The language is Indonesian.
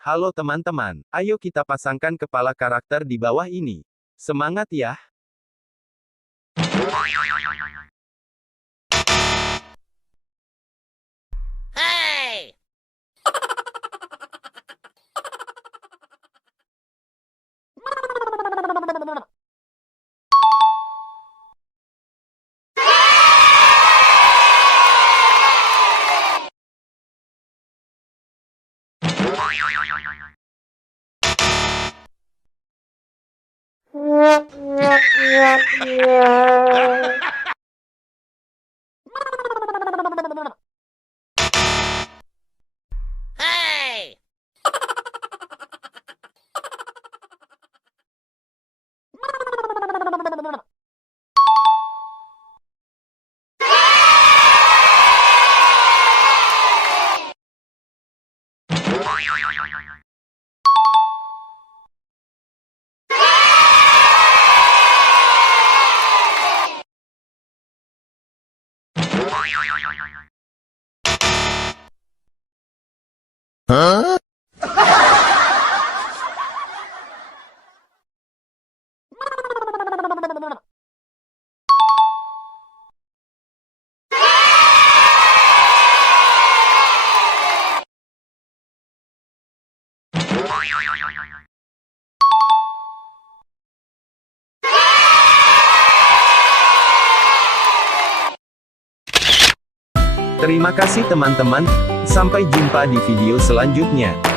Halo teman-teman, ayo kita pasangkan kepala karakter di bawah ini. Semangat ya! Hey! Hey! Terima kasih teman-teman, sampai jumpa di video selanjutnya.